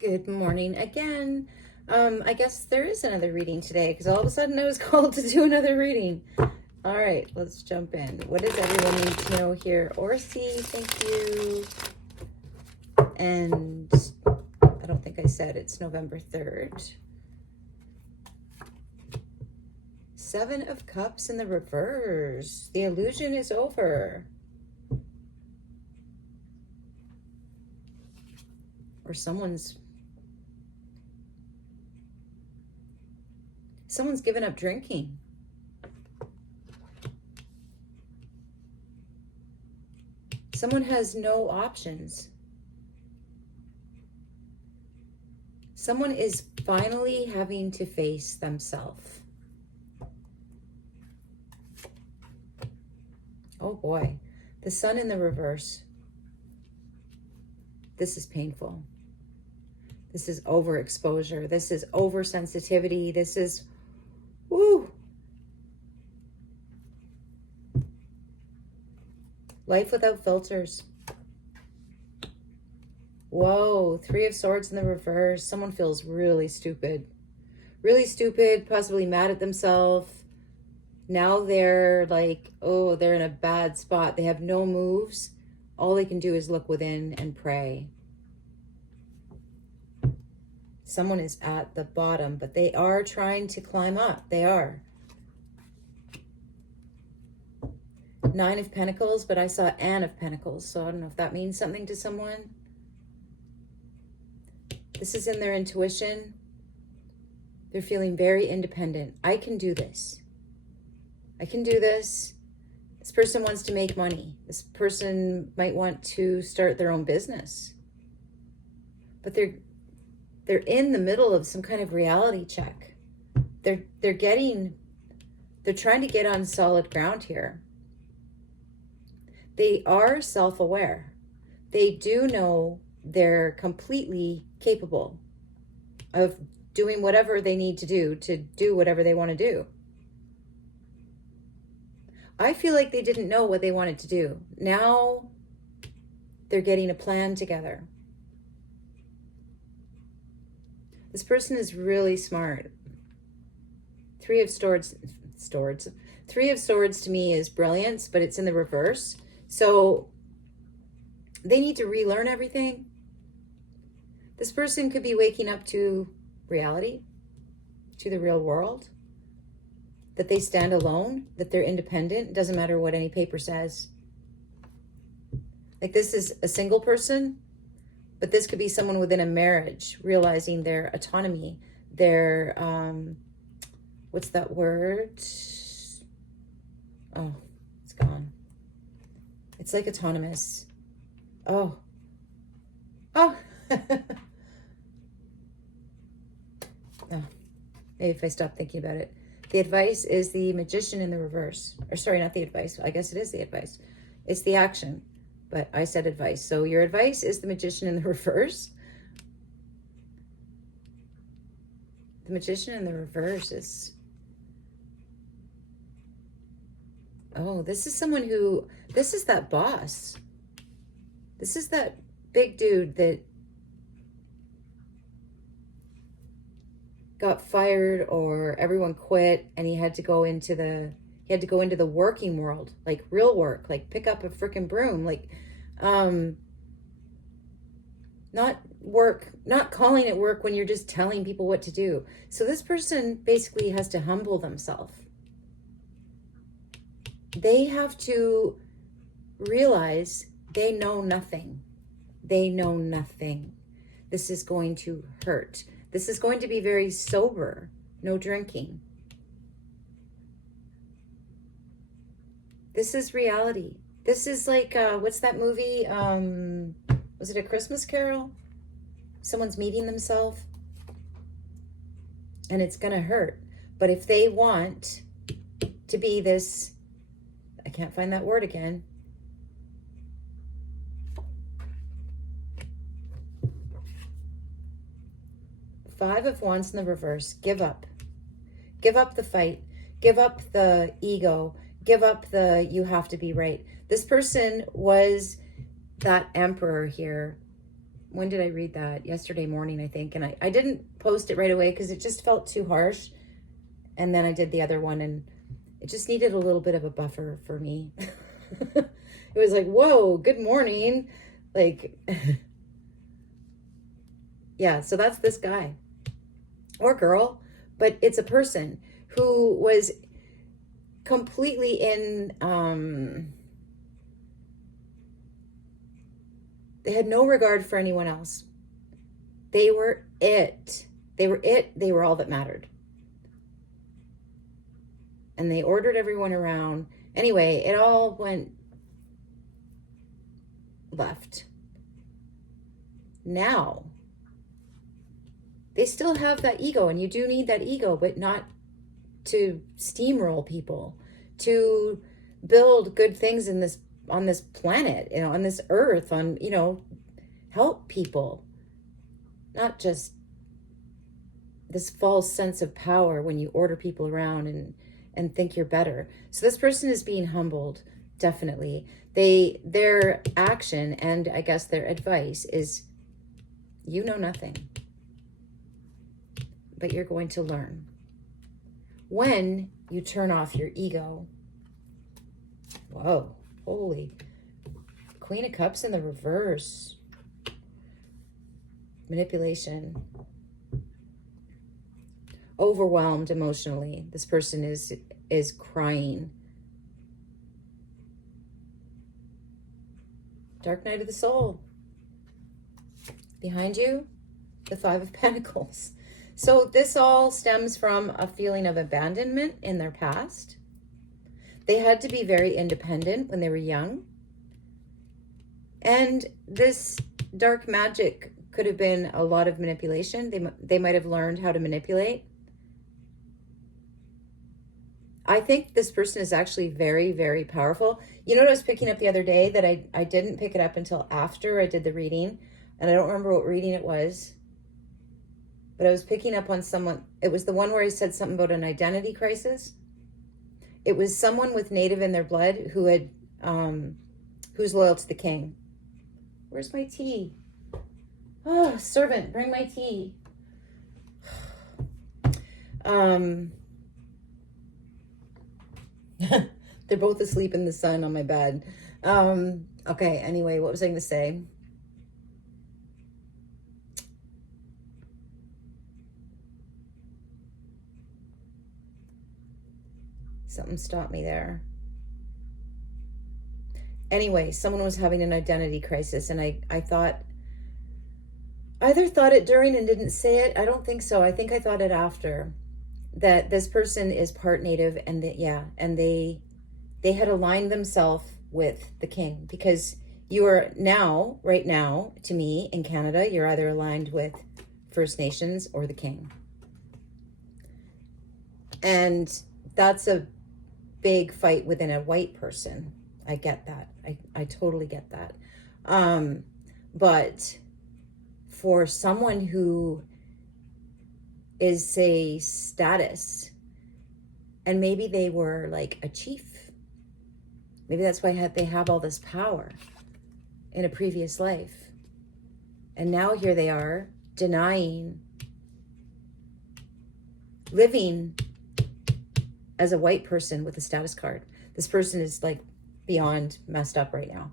Good morning again. I guess there is another reading today because all of a sudden I was called to do another reading. All right, let's jump in. What does everyone need to know here or see? Thank you. And I don't think I said it's November 3rd. Seven of Cups in the reverse. The illusion is over. Or someone's given up drinking. Someone has no options. Someone is finally having to face themselves. Oh boy, the Sun in the reverse. This is painful. This is overexposure. This is oversensitivity. This is, woo. Life without filters. Whoa, Three of Swords in the reverse. Someone feels really stupid. Really stupid, possibly mad at themselves. Now they're like, oh, they're in a bad spot. They have no moves. All they can do is look within and pray. Someone is at the bottom, but they are trying to climb up. They are. Nine of Pentacles, but I saw Anne of Pentacles, so I don't know if that means something to someone. This is in their intuition. They're feeling very independent. I can do this. I can do this. This person wants to make money. This person might want to start their own business. But they're in the middle of some kind of reality check. They're trying to get on solid ground here. They are self-aware. They do know they're completely capable of doing whatever they need to do whatever they want to do. I feel like they didn't know what they wanted to do. Now they're getting a plan together. This person is really smart. Three of Swords. Three of Swords to me is brilliance, but it's in the reverse. So they need to relearn everything. This person could be waking up to reality, to the real world, that they stand alone, that they're independent. It doesn't matter what any paper says. Like this is a single person, but this could be someone within a marriage realizing their autonomy, their, what's that word? Oh, it's gone. It's like autonomous. Oh. Oh. No. Maybe if I stop thinking about it. The advice is the Magician in the reverse. Or sorry, not the advice. I guess it is the advice. It's the action. But I said advice. So your advice is the Magician in the reverse. The Magician in the reverse is... Oh, this is someone who... This is that boss. This is that big dude that got fired or everyone quit and he had to go into the working world, like real work, like pick up a freaking broom, like not work, not calling it work when you're just telling people what to do. So this person basically has to humble themselves. They have to realize they know nothing. They know nothing. This is going to hurt. This is going to be very sober. No drinking. This is reality. This is like, what's that movie? Was it A Christmas Carol? Someone's meeting themselves. And it's going to hurt. But if they want to be this, I can't find that word again. Five of Wands in the reverse. Give up. Give up the fight. Give up the ego. Give up the you have to be right. This person was that emperor here. when did I read that? Yesterday morning, I think. And I didn't post it right away because it just felt too harsh. And then I did the other one, and it just needed a little bit of a buffer for me. It was like, whoa, good morning. Like, yeah, so that's this guy or girl, but it's a person who was completely in, they had no regard for anyone else. They were it. They were it. They were all that mattered. And they ordered everyone around. Anyway, it all went left. Now, they still have that ego, and you do need that ego, but not to steamroll people, to build good things in this, on this planet, you know, on this earth, on, you know, help people, not just this false sense of power when you order people around and think you're better. So this person is being humbled, definitely. Their action, and I guess their advice is, you know nothing, but you're going to learn when you turn off your ego. Whoa, holy. Queen of Cups in the reverse. Manipulation. Overwhelmed emotionally. This person is crying. Dark night of the soul. Behind you, the Five of Pentacles. So this all stems from a feeling of abandonment in their past. They had to be very independent when they were young. And this dark magic could have been a lot of manipulation. They might have learned how to manipulate. I think this person is actually very, very powerful. You know what I was picking up the other day that I didn't pick it up until after I did the reading, and I don't remember what reading it was, but I was picking up on someone. It was the one where I said something about an identity crisis. It was someone with native in their blood who had, who's loyal to the king. Where's my tea? Oh, servant, bring my tea. They're both asleep in the sun on my bed. Okay, anyway, what was I going to say? Something stopped me there. Anyway, someone was having an identity crisis, and I thought, either thought it during and didn't say it. I don't think so. I think I thought it after, that this person is part native, and that, yeah, and they had aligned themselves with the king, because you are now, right now, to me in Canada, you're either aligned with First Nations or the king. And that's a big fight within a white person. I get that. I totally get that. But for someone who is, say, status, and maybe they were like a chief, maybe that's why they have all this power in a previous life, and now here they are denying, living as a white person with a status card. This person is like beyond messed up right now.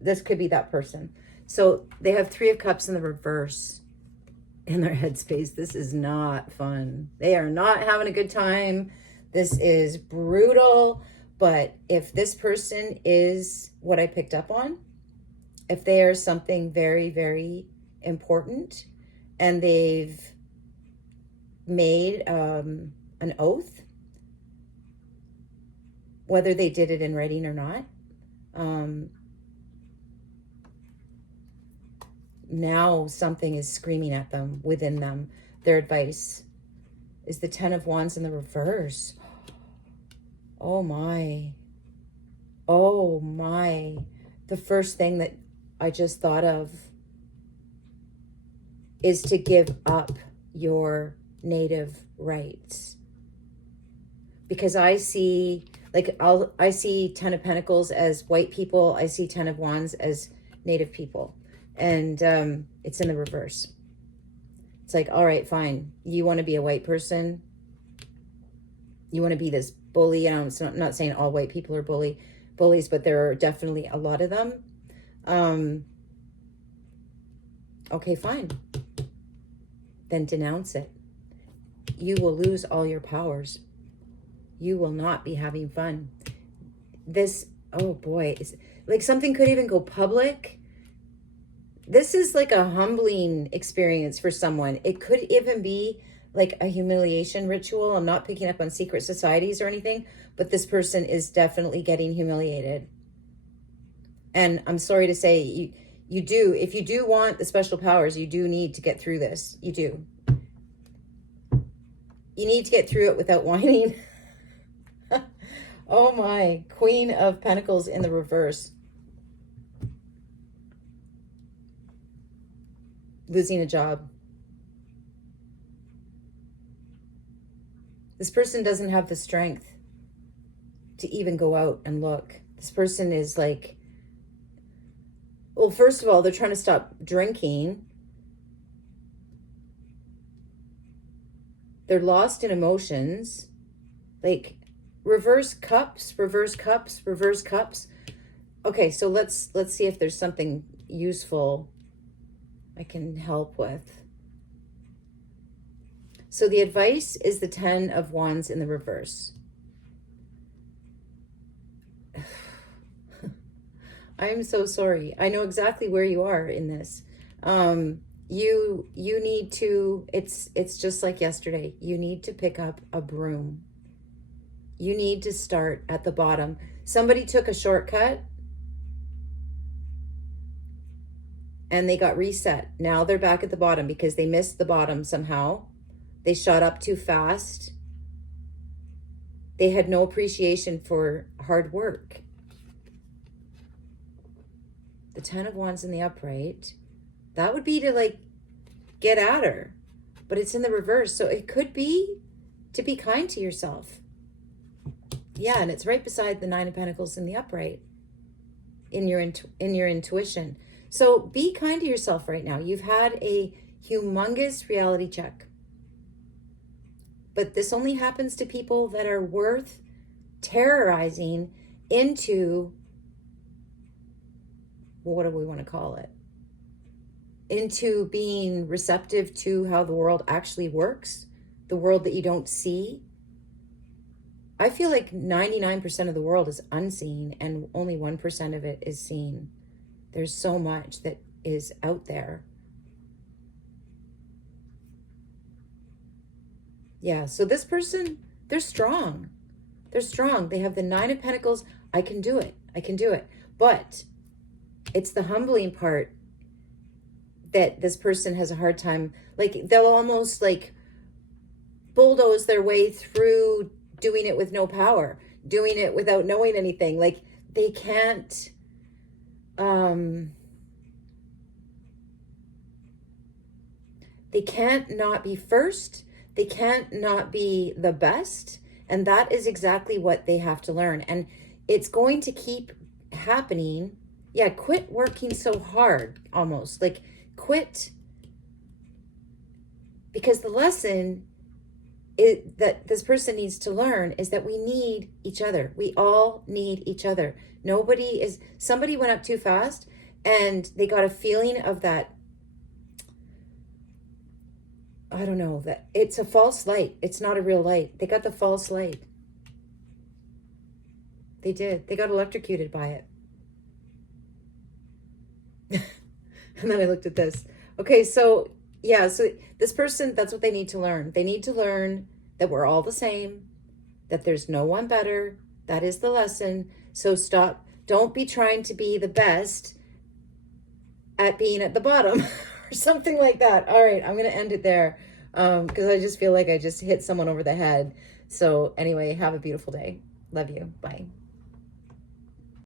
This could be that person. So they have Three of Cups in the reverse in their headspace. This is not fun. They are not having a good time. This is brutal. But if this person is what I picked up on, if they are something very, very important, and they've made an oath, whether they did it in writing or not, now something is screaming at them, within them. Their advice is the Ten of Wands in the reverse. Oh my. Oh my. The first thing that I just thought of is to give up your native rights. Because I see, like, I see Ten of Pentacles as white people. I see Ten of Wands as native people. And it's in the reverse. It's like, all right, fine. You want to be a white person. You want to be this bully. I'm not saying all white people are bullies, but there are definitely a lot of them. Okay, fine. Then denounce it. You will lose all your powers. You will not be having fun. This, oh boy, it's like something could even go public. This is like a humbling experience for someone. It could even be like a humiliation ritual. I'm not picking up on secret societies or anything, but this person is definitely getting humiliated. And I'm sorry to say, you do, if you do want the special powers, you do need to get through this. You do. You need to get through it without whining. Oh my, Queen of Pentacles in the reverse. Losing a job. This person doesn't have the strength to even go out and look. This person is like, well, first of all, they're trying to stop drinking. They're lost in emotions. Like reverse cups, reverse cups, reverse cups. Okay, so let's see if there's something useful I can help with. So the advice is the 10 of Wands in the reverse. I'm so sorry. I know exactly where you are in this. You need to, it's just like yesterday. You need to pick up a broom. You need to start at the bottom. Somebody took a shortcut and they got reset. Now they're back at the bottom because they missed the bottom somehow. They shot up too fast. They had no appreciation for hard work. The 10 of Wands in the upright. That would be to like get at her. But it's in the reverse. So it could be to be kind to yourself. Yeah, and it's right beside the 9 of Pentacles in the upright. In your intuition. So be kind to yourself right now. You've had a humongous reality check. But this only happens to people that are worth terrorizing into, what do we want to call it? Into being receptive to how the world actually works, the world that you don't see. I feel like 99% of the world is unseen and only 1% of it is seen. There's so much that is out there. Yeah, so this person, they're strong. They're strong. They have the 9 of Pentacles. I can do it. I can do it. But it's the humbling part that this person has a hard time. Like they'll almost like bulldoze their way through doing it with no power, doing it without knowing anything. Like they can't, they can't not be first. They can't not be the best. And that is exactly what they have to learn. And it's going to keep happening. Yeah, quit working so hard, almost. Like, quit. Because the lesson that this person needs to learn is that we need each other. We all need each other. Somebody went up too fast and they got a feeling of that, I don't know, that it's a false light. It's not a real light. They got the false light. They did. They got electrocuted by it. And then I looked at this. Okay, so yeah, so this person, that's what they need to learn. They need to learn that we're all the same, that there's no one better. That is the lesson. So stop. Don't be trying to be the best at being at the bottom or something like that. All right, I'm going to end it there because I just feel like I just hit someone over the head. So anyway, have a beautiful day. Love you. Bye.